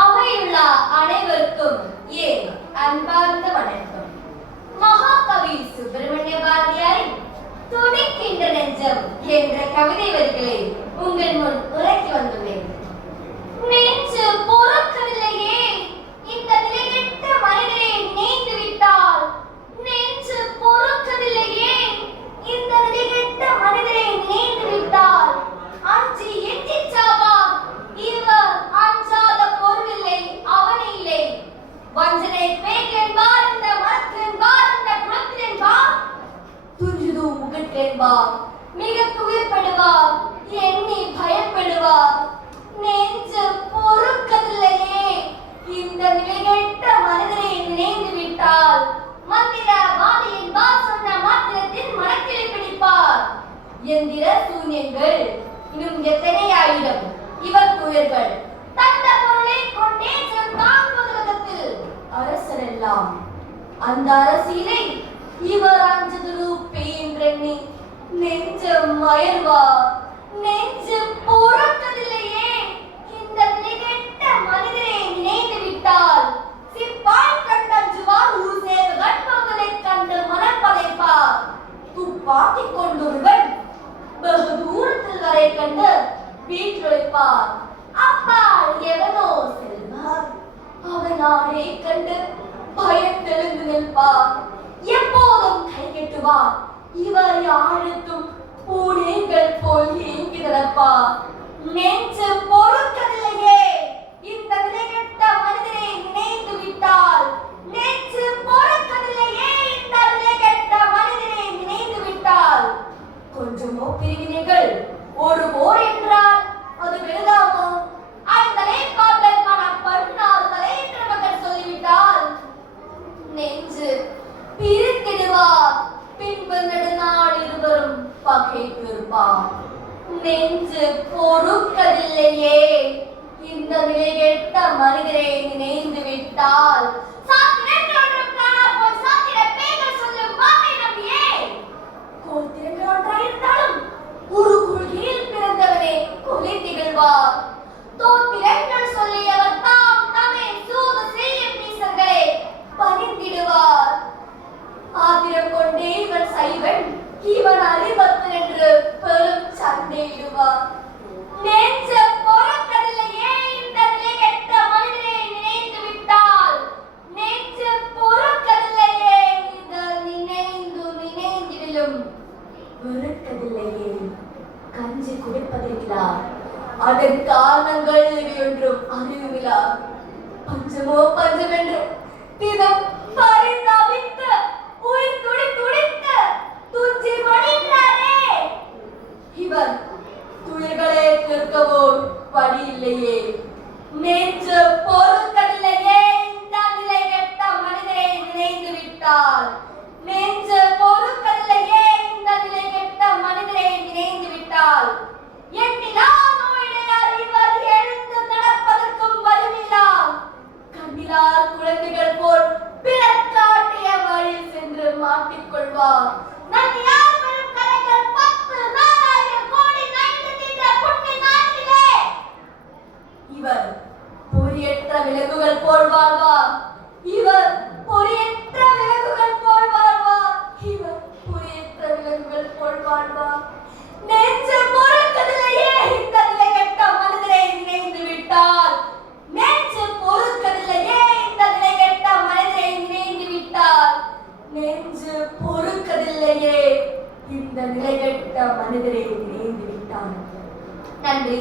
அவையுள்ள அனைவருக்கும் ஏன் அன்பார்ந்த வணக்கம். மகாகவி சுப்பிரமணிய பாரதியாரின் துடிக்கின்ற நெஞ்சம் என்ற கவிதை வரிகளை உங்கள் முன் உரைக்கி வந்துள்ளேன். நெஞ்சு பொறுக்கவில்லையே, இந்த நிலைகெட்ட மனிதரை நினைந்து விட்டால். நெஞ்சு பொறுக்கவில்லையே, இந்த நிலைகெட்ட மனிதரை நினைந்து விட்டால். அஞ்சி எஞ்சிச் சாவார். இவர் அஞ்சாத பொருளில்லை, அவனில்லை. வஞ்சனை பேய்கென்பார், இந்த மரத்திலென்பார், இந்த குளத்திலென்பார். துஞ்சுதோ முகற்றென்பார், மிக துயர்படுவார், எண்ணி பயப்படுவார். நெஞ்சு பொறுக்கவில்லையே, இந்த நிலைகெட்ட மனிதரை நினைந்து விட்டால். மந்திரவாதியின் சொன்ன மாத்திரத்தின் மனக்கிளை பிடிப்பார். எந்திர சூன்யங்கள் இன்னும் எத்தனை ஆயிரம் இவர் துயர்கள். தந்த பொருளை கொண்டே தாங்குவதத்தில் அரசரெல்லாம் அந்த அரசியலை இவர் அஞ்சதுரு பெய்கின்றெண்ணி நெஞ்சம் மயர்வார். நெஞ்சு பொறுக்கவில்லையே, இந்த நிலைகெட்ட மனிதரை நினைந்து விட்டால். சிப்பாய் கண்டஞ்சுவார், ஊர் சேவகன் மகனை கண்டு மனப்பதைப்பார். துப்பாக்கி கொண்டொருவன் வெகு தூரத்தில் வரை கண்டு வீட்டுழைப்பார். அப்பா எவனோ செல்வார், அவனாரே கண்டு பயத்தெழுந்து நிற்பார். எப்போதும் கை கெட்டுவார், இவர் யாருக்கும் பூனைகள் போல் ஏங்கி நடப்பார். நெஞ்சு பொறுக்கவில்லையே, இந்த நிலைகெட்ட மனிதரை நினைந்து விட்டால். நெஞ்சு பொறுக்கவில்லையே, இந்த நிலைகெட்ட மனிதரை நினைந்து விட்டால். கொஞ்சமோ பிரிவினைகள் ஒரு போர் என்றால் அது வெறுதாமோ? ஐந்தலை பாப்பல் மனப்பண்ணால் தலை என்ற மகன் சொல்லிவிட்டால் நெஞ்சு பிரித்திடுவார். பின்பு நெடுநாள் இருவரும் பகைத்திருப்பார். நெஞ்சு பொறுக்கவில்லையே, இந்த நிலைகெட்ட மனிதரை நினைந்து விட்டால். ஒரு கொள்கையில் பிறந்தவனே கொலை திகழ்வார். தோத்திரங்கள் சொல்லியவர் தாம் தம்மை சூது செய்யும் நீசர்களை பணிந்திடுவார். ஆத்திரம் கொண்டே இவன் சைவன், இவன் அறிவத்தன் என்று பெரும் சண்டையிடுவார். நெஞ்சு பொறுக்கவில்லையே, இந்த நிலைகெட்ட மனிதரை நினைந்து விட்டால். நெஞ்சு பொறுக்கவில்லையே, இந்த நினைந்திடும் வெறுக்கவில்லையே. கஞ்சி குடிப்பதில்லை, அதன் காரணங்கள் ஒன்றும் அறிவுவிலா. பஞ்சமோ பஞ்சமென்று தினம் பரிதாபித்து உயிர் துடித்து துஞ்சி மடிந்தாரே. இவர் துளிர்களே நிற்கவோ படி இல்லையே. நெஞ்சு பொறுக்கவில்லையே, இந்த நிலைகெட்ட மனிதரை நினைந்து விட்டால். நெஞ்சு பொறுக்கவில்லையே, இந்த நிலைகெட்ட மனிதரை நினைந்து விட்டால். எண்ணிலா நோயிடையார் இவர் எழுந்து நடப்பதற்கும் வலுவில்லா. கண்ணிலார் குழந்தைகள் போல் பிறர் காட்டிய வழியில் சென்று மாட்டிக்கொள்வார். நன்னியார் பெரும் கலைஞர் 10,000 கோடி நைந்து தீண்ட புண்ணிய நாட்டிலே இவர் பொறியற்ற விலங்குகள் போல் வாழ்வார். இவர் பொறியற்ற விலங்குகள் போல் வாழ்வார். இவர் பொறியற்ற விலங்குகள் போல் வாழ்வார். நெஞ்சு பொறுக்கவில்லையே, இந்த நிலைகெட்ட மனிதரை நினைந்து விட்டால். நெஞ்சு பொறுக்கவில்லையே, இந்த நிலைகெட்ட மனிதரை நினைந்து விட்டால். நெஞ்சு பொறுக்கவில்லையே, இந்த நிலைகெட்ட மனிதரை நினைந்து விட்டால். நன்றி.